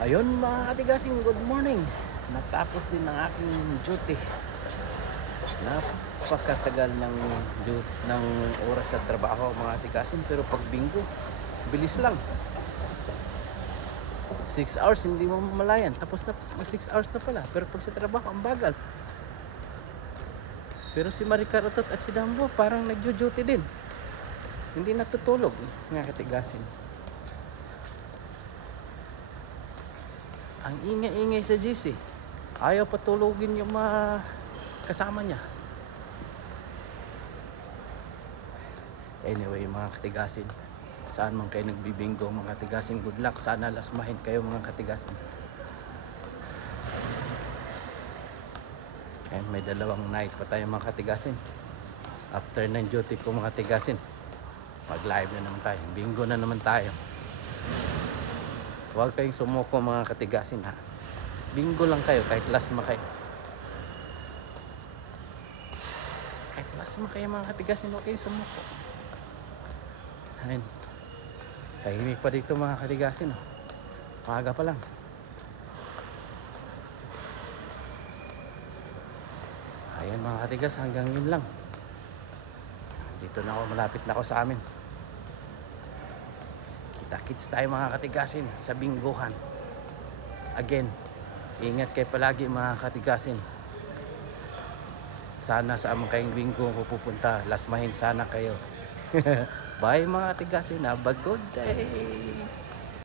Ayun mga katigasing, good morning. Natapos din ang aking duty. Napakatagal ng oras sa trabaho mga katigasing, pero pag Bingo, bilis lang. 6 hours hindi mo mamalayan. Tapos na 6 hours na pala. Pero pag sa trabaho, ang bagal. Pero si Maricar Otot at si Dambo parang nagjo-duty din. Hindi natutulog mga katigasing. Ang ingay-ingay sa GC. Ayaw patulogin yung mga kasama niya. Anyway mga katigasin, saan man kayo nagbibingo mga katigasin, good luck. Sana lasmahin kayo mga katigasin. And may dalawang night pa tayo mga katigasin. After ng duty ko mga katigasin, mag live na naman tayo, bingo na naman tayo. Huwag kayong sumuko mga katigasin ha. Bingo lang kayo kahit lasma kayo. Kahit lasma kayo mga katigasin, huwag kayong sumuko. Ayun, tahimik pa dito mga katigasin. Maaga pa lang. Ayan mga katigas, hanggang yun lang. Dito na ako, malapit na ako sa amin. Kita-kits tayo mga katigasin sa bingguhan. Again, ingat kayo palagi mga katigasin. Sana sa amang kayong bingo kung pupunta, lasmahin sana kayo. Bye mga katigasin, have a good day.